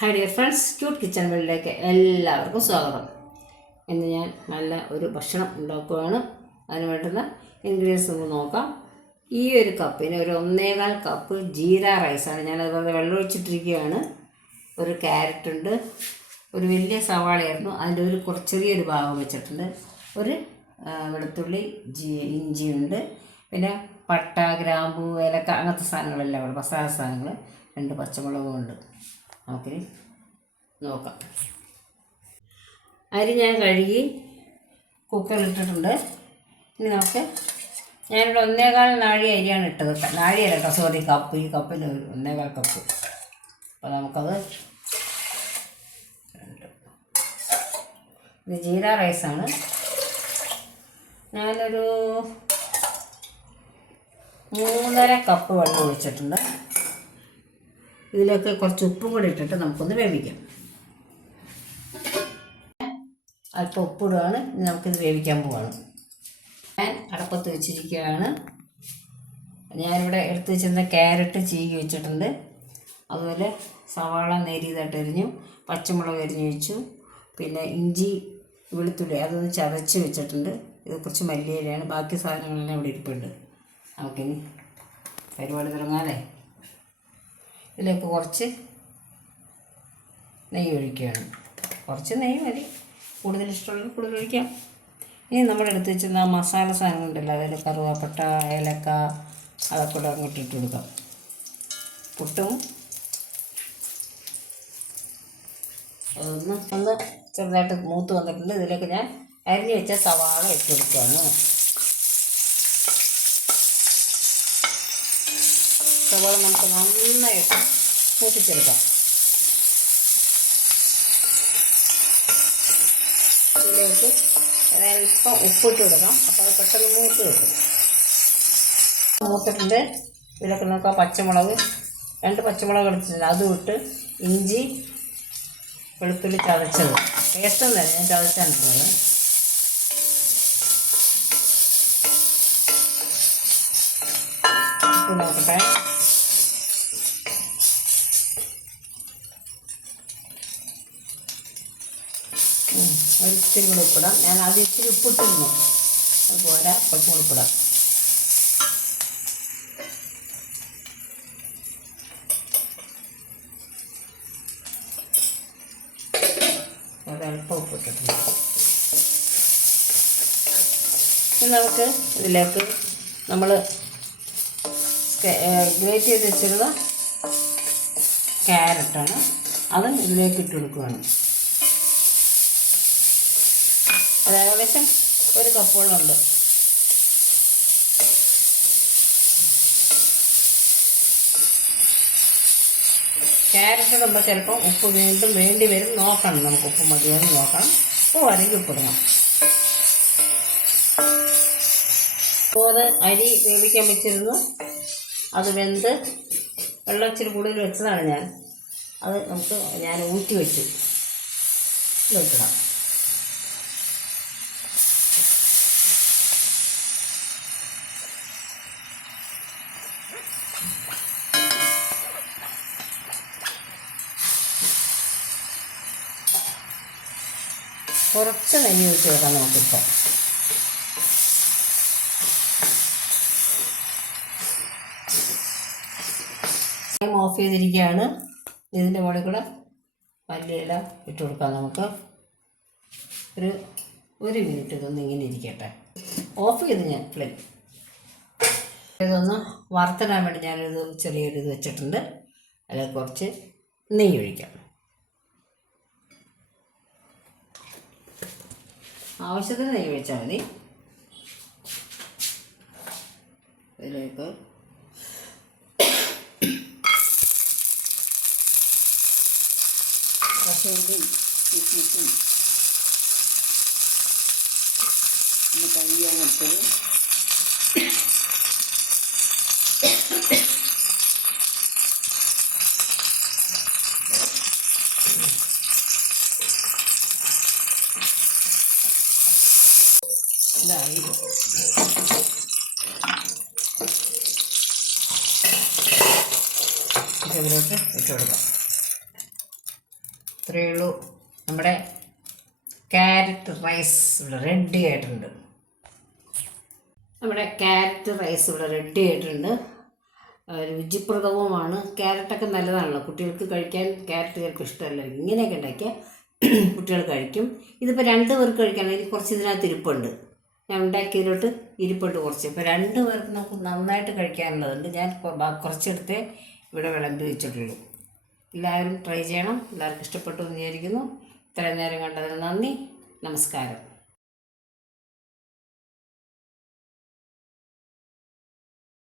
Hi dear friends, cute kitchen വേൾഡിലേക്ക് എല്ലാവർക്കും സ്വാഗതം. ഇന്ന് ഞാൻ നല്ല ഒരു ഭക്ഷണം ഉണ്ടാക്കുകയാണ്. അതിന് വേണ്ടുന്ന ഇൻഗ്രീഡിയൻസ് നമുക്ക് നോക്കാം. ഈ ഒരു കപ്പിന് ഒരു 1.25 കപ്പ് ജീര റൈസാണ്. ഞാനത് വെറുതെ വെള്ളമൊഴിച്ചിട്ടിരിക്കുകയാണ്. ഒരു ക്യാരറ്റ് ഉണ്ട്, ഒരു വലിയ സവാളയായിരുന്നു, അതിൻ്റെ ഒരു ചെറിയൊരു ഭാഗം വെച്ചിട്ടുണ്ട്. ഒരു വെളുത്തുള്ളി, ഇഞ്ചിയുണ്ട്, പിന്നെ പട്ട, ഗ്രാമ്പു, ഏലക്ക അങ്ങനത്തെ സാധനങ്ങളെല്ലാം ഉണ്ട്, മസാല സാധനങ്ങൾ. 2 പച്ചമുളകും ഉണ്ട്. നമുക്കിനി നോക്കാം. അരി ഞാൻ കഴുകി കുക്കറിലിട്ടിട്ടുണ്ട്. ഇനി നമുക്ക് ഞാനിവിടെ 1.25 നാഴി അരിയാണ് ഇട്ടത്. നാഴിയല്ല കേട്ടോ, സോറി, കപ്പ്. ഈ കപ്പിൽ 1.25 കപ്പ്. അപ്പോൾ നമുക്കത് ഇത് ജീര റൈസാണ്. ഞാനൊരു 3.5 കപ്പ് വെള്ളം ഒഴിച്ചിട്ടുണ്ട്. ഇതിലേക്ക് കുറച്ച് ഉപ്പും കൂടി ഇട്ടിട്ട് നമുക്കൊന്ന് വേവിക്കാം. അല്പം ഉപ്പിടുകയാണ്. ഇനി നമുക്കിത് വേവിക്കാൻ പോവാണ്. ഞാൻ അടപ്പത്ത് വെച്ചിരിക്കുകയാണ്. ഞാനിവിടെ എടുത്ത് വെച്ചിരുന്ന ക്യാരറ്റ് ചീകി വെച്ചിട്ടുണ്ട്. അതുപോലെ സവാള നേരിയതായിട്ട് അരിഞ്ഞു, പച്ചമുളക് അരിഞ്ഞു വെച്ചു, പിന്നെ ഇഞ്ചി, വെളുത്തുള്ളി അതൊന്ന് ചതച്ച് വെച്ചിട്ടുണ്ട്. ഇത് കുറച്ച് മല്ലിയിലയാണ്. ബാക്കി സാധനങ്ങളെല്ലാം ഇവിടെ ഇരിപ്പുണ്ട്. നമുക്കിനി പരിപാടി തുടങ്ങാമല്ലേ. ഇതിലേക്ക് കുറച്ച് നെയ്യ് ഒഴിക്കുകയാണ്. കുറച്ച് നെയ്യ് മതി, കൂടുതൽ ഇഷ്ടമുള്ളത് കൂടുതൽ ഒഴിക്കാം. ഇനി നമ്മളെടുത്ത് വെച്ചിരുന്ന മസാല സാധനങ്ങളുണ്ടല്ലോ, അതിൽ കറുവാപ്പട്ട, ഏലക്ക അതൊക്കെ കൂടെ അങ്ങോട്ട് ഇട്ട് കൊടുക്കാം. പുട്ടും ഒന്ന് ചെറുതായിട്ട് മൂത്ത് വന്നിട്ടുണ്ട്. ഇതിലേക്ക് ഞാൻ അരിഞ്ഞ് വെച്ച സവാള ഇട്ട് കൊടുക്കുകയാണ്. സവാള നമുക്ക് നന്നായിട്ട് മൂപ്പിച്ചെടുക്കാം. ഇതിലേക്ക് അല്പം ഉപ്പിട്ട് കൊടുക്കാം. അപ്പോൾ അത് പെട്ടെന്ന് മൂത്ത് കിട്ടും. മൂത്തിട്ടുണ്ട്. ഇതിലേക്ക് നോക്കാം പച്ചമുളക്, 2 പച്ചമുളക് എടുത്തിട്ടുണ്ട്, അതും ഇട്ട് ഇഞ്ചി, വെളുത്തുള്ളി ചതച്ചത്. പേസ്റ്റൊന്നും ഞാൻ ചതച്ചാണിട്ടുള്ളത്. ഉപ്പ് നോക്കട്ടെ. ഒരു ഇത്തിരി കൂടെ ഉപ്പിടാം. ഞാൻ ആദ്യം ഇത്തിരി ഉപ്പിട്ടിരുന്നു, അത് പോരാ, കുറച്ചും കൂടി ഉപ്പിടാം. ഒരൽപ്പം ഉപ്പിട്ടിട്ടുണ്ട്. ഇനി നമുക്ക് ഇതിലേക്ക് നമ്മൾ ഗ്രേറ്റ് ചെയ്ത് വെച്ചിരുന്ന ക്യാരറ്റാണ്, അതും ഇതിലേക്ക് ഇട്ട് കൊടുക്കുകയാണ്. അത് ഏകദേശം 1 കപ്പോളം ഉണ്ട്. ക്യാരറ്റ് ഇടുമ്പോൾ ചിലപ്പോൾ ഉപ്പ് വീണ്ടും വേണ്ടി വരും. നോക്കണം, നമുക്ക് ഉപ്പ് മതിയെന്ന് നോക്കണം. അല്ലെങ്കിൽ ഉപ്പിടണം. അപ്പോൾ അത് അരി വേവിക്കാൻ വെച്ചിരുന്നു, അത് വെന്ത് വെള്ളം ഇച്ചിരി കൂടുതൽ വെച്ചതാണ് ഞാൻ. അത് ഞാൻ ഊറ്റി വെച്ചു. ഇതിലിടണം. കുറച്ച് നെയ്യ് ഒഴിച്ച് വെക്കാം നമുക്കിപ്പോൾ. ഫ്ലെയിം ഓഫ് ചെയ്തിരിക്കുകയാണ്. ഇതിൻ്റെ മുകളിൽ കൂടെ മല്ലിയില ഇട്ട് കൊടുക്കാം നമുക്ക്. ഒരു മിനിറ്റ് ഇതൊന്ന് ഇങ്ങനെ ഇരിക്കട്ടെ. ഓഫ് ചെയ്ത് ഞാൻ ഫ്ലെയിം. ഇതൊന്ന് വറുത്തിടാൻ വേണ്ടി ഞാനൊരു ചെറിയൊരു ഇത് വെച്ചിട്ടുണ്ട്. അതിൽ കുറച്ച് നെയ്യ് ഒഴിക്കാം. ആവശ്യത്തിന് നെയ്യ് ഒഴിച്ചാൽ മതി. ഇതിലേക്ക് കശുവണ്ടിയും കിസ്മിസും ഒന്ന് കഴുകിയാൽ എടുത്തത്. ഇതായി ഇതിലോട്ട് ഇട്ട് കൊടുക്കാം. ഇത്രയേ ഉള്ളൂ. നമ്മുടെ ക്യാരറ്റ് റൈസ് ഇവിടെ റെഡി ആയിട്ടുണ്ട്. നമ്മുടെ ക്യാരറ്റ് റൈസ് ഇവിടെ റെഡി ആയിട്ടുണ്ട്. രുചിപ്രദവുമാണ്. ക്യാരറ്റൊക്കെ നല്ലതാണല്ലോ, കുട്ടികൾക്ക് കഴിക്കാൻ ക്യാരറ്റ് ചിലപ്പോൾ ഇഷ്ടമല്ല. ഇങ്ങനെയൊക്കെ ഉണ്ടാക്കിയാൽ കുട്ടികൾ കഴിക്കും. ഇതിപ്പോൾ 2 പേർക്ക് കഴിക്കുകയാണെങ്കിൽ കുറച്ച് ഇതിനകത്ത് ഇരിപ്പുണ്ട്. ഞാൻ ഉണ്ടാക്കിയതിലോട്ട് ഇരിപ്പുണ്ട് കുറച്ച്. ഇപ്പോൾ 2 പേർക്ക് നമുക്ക് നന്നായിട്ട് കഴിക്കാനുള്ളതുണ്ട്. ഞാൻ കുറച്ചെടുത്തേ ഇവിടെ വിളമ്പി വെച്ചിട്ടുള്ളൂ. എല്ലാവരും ട്രൈ ചെയ്യണം. എല്ലാവർക്കും ഇഷ്ടപ്പെട്ടു എന്ന് വിചാരിക്കുന്നു. ഇത്രയും നേരം കണ്ടതിന് നന്ദി. നമസ്കാരം.